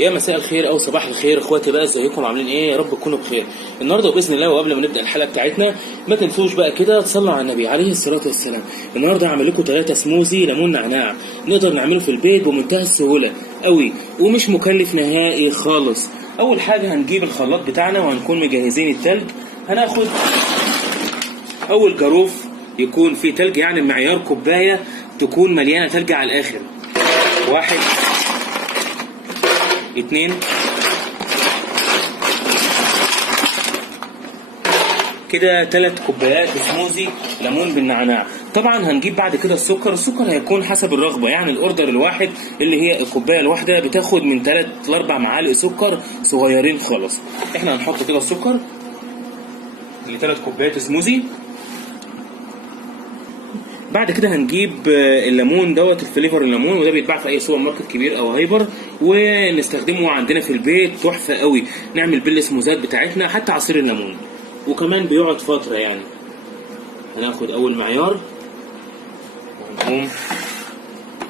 يا مساء الخير او صباح الخير اخواتي بقى، ازيكم عاملين ايه؟ يا رب تكونوا بخير. النهارده باذن الله، وقبل ما نبدا الحلقه بتاعتنا ما تنسوش بقى كده تصلوا على النبي عليه الصلاه والسلام. النهارده هعمل لكم 3 سموزي ليمون نعناع، نقدر نعمله في البيت بمنتهى السهوله قوي ومش مكلف نهائي خالص. اول حاجه هنجيب الخلاط بتاعنا وهنكون مجهزين التلج. هناخد اول جاروف يكون فيه تلج، يعني معيار كوبايه تكون مليانه تلج على الاخر. 1 2 كده 3 كوبايات سموزي ليمون بالنعناع. طبعا هنجيب بعد كده السكر هيكون حسب الرغبه، يعني الاوردر الواحد اللي هي الكوبايه الواحده بتاخد من 3 ل 4 معالق سكر صغيرين خالص. احنا هنحط كده السكر ل 3 كوبايات سموزي. بعد كده هنجيب الليمون دوت الفليفر الليمون، وده بيتباع في اي سوبر ماركت كبير او هايبر، ونستخدمه عندنا في البيت تحفه قوي. نعمل بيه السموزات بتاعتنا، حتى عصير الليمون، وكمان بيقعد فتره يعني. هناخد اول معيار وهنقوم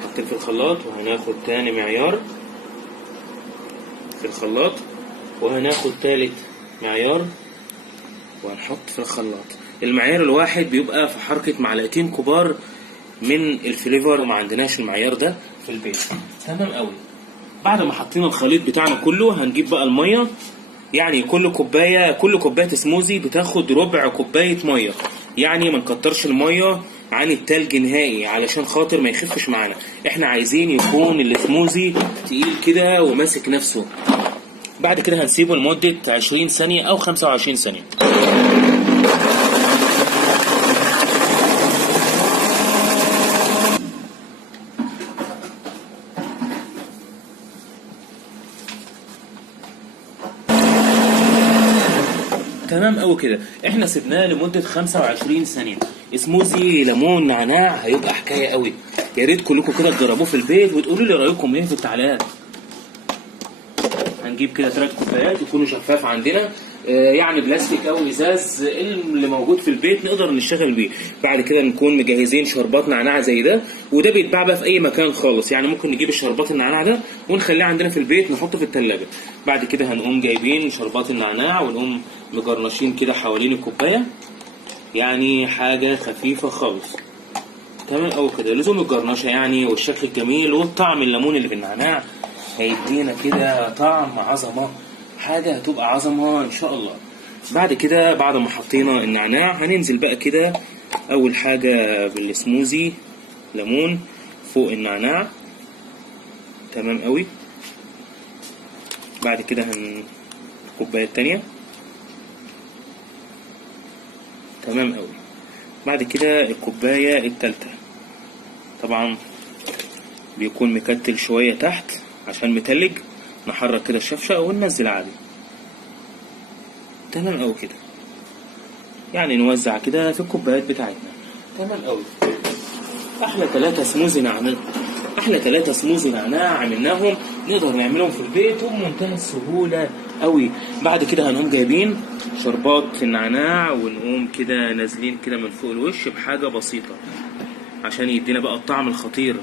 حاطين في الخلاط، وهناخد تاني معيار في الخلاط، وهناخد تالت معيار وهنحط في الخلاط. المعيار الواحد بيبقى في حركة 2 معلقة كبار من الفليفر، وما عندناش المعيار ده في البيت. تمام قوي. بعد ما حطينا الخليط بتاعنا كله هنجيب بقى المية، يعني كل كوباية سموزي بتاخد ربع كوباية مية، يعني ما نكترش المية عن التلج نهائي علشان خاطر ما يخفش معانا. احنا عايزين يكون السموزي تقيل كده وماسك نفسه. بعد كده هنسيبه لمدة 20 ثانية او 25 ثانية. تمام قوي كده. احنا سيبناه لمده 25 ثانيه. سموزي ليمون نعناع هيبقى حكايه قوي. يا ريت كلكم كده تجربوه في البيت وتقولوا لي رايكم ايه في التعليقات. هنجيب كده 3 كوبايات يكونوا شفاف عندنا، يعني بلاستيك او ازاز اللي موجود في البيت نقدر نشتغل بيه. بعد كده نكون مجهزين شربات نعناع زي ده، وده بيتباع بقى في اي مكان خالص، يعني ممكن نجيب الشربات النعناع ده ونخليه عندنا في البيت نحطه في الثلاجه. بعد كده هنقوم جايبين شربات النعناع ونقوم مجرنشين كده حوالين الكوبايه، يعني حاجه خفيفه خالص. تمام قوي كده. لزوم الجرنشه يعني، والشكل الجميل والطعم الليمون اللي في النعناع هيدينا كده طعم عظمه، حاجه هتبقى عظمه ان شاء الله. بعد كده بعد ما حطينا النعناع هننزل بقى كده اول حاجه بالسموزي ليمون فوق النعناع. تمام قوي. بعد كده الكوبايه التانية. تمام قوي. بعد كده الكوبايه التالتة، طبعا بيكون مكتل شويه تحت عشان متلج، نحرك كده الشفشة وننزل عادي. تمام قوي كده، يعني نوزع كده في الكوبايات بتاعتنا. تمام قوي. احلى 3 سموزي نعناع عملناهم، نقدر نعملهم في البيت وبمنتهى السهولة قوي. بعد كده هنقوم جايبين شربات النعناع ونقوم كده نازلين كده من فوق الوش بحاجة بسيطة عشان يدينا بقى الطعم الخطير.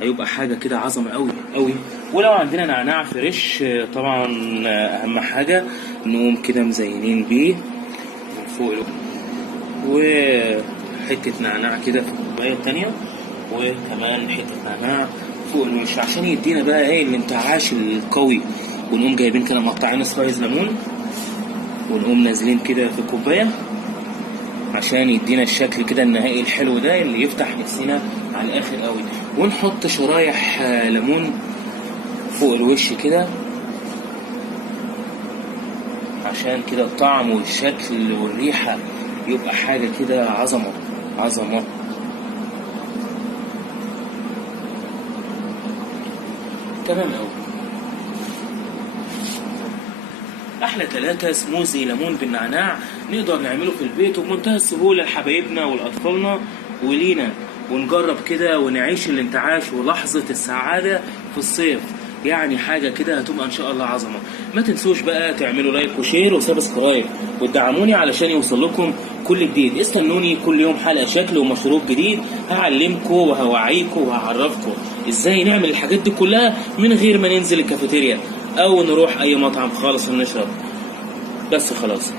هيبقى حاجة كده عظمة قوي قوي. ولو عندنا نعناع فريش طبعا اهم حاجة نقوم كده مزينين بيه من فوق، وحتة نعناع كده في الكوباية التانية، وكمان حتة نعناع فوق الوش عشان يدينا بقى ايه الانتعاش القوي. ونقوم جايبين كده مقطعين سلايز ليمون ونقوم نازلين كده في الكوباية عشان يدينا الشكل كده النهائي الحلو ده اللي يفتح نفسنا على الاخر قوي. ونحط شرايح ليمون فوق الوش كده عشان كده الطعم والشكل والريحة يبقى حاجة كده عظمة. تمام قوي. احلى 3 سموزي ليمون بالنعناع نقدر نعمله في البيت وبمنتهى السهولة لحبايبنا ولأطفالنا ولينا، ونجرب كده ونعيش الانتعاش ولحظة السعادة في الصيف. يعني حاجة كده هتبقى ان شاء الله عظمة. ما تنسوش بقى تعملوا لايك وشير وسبسكرايب وتدعموني علشان يوصل لكم كل جديد. استنوني كل يوم حلقة شكل ومشروب جديد، هعلمكم وهوعيكم وهعرفكم ازاي نعمل الحاجات دي كلها من غير ما ننزل الكافيتيريا. او نروح اي مطعم خالص نشرب. بس خلاص.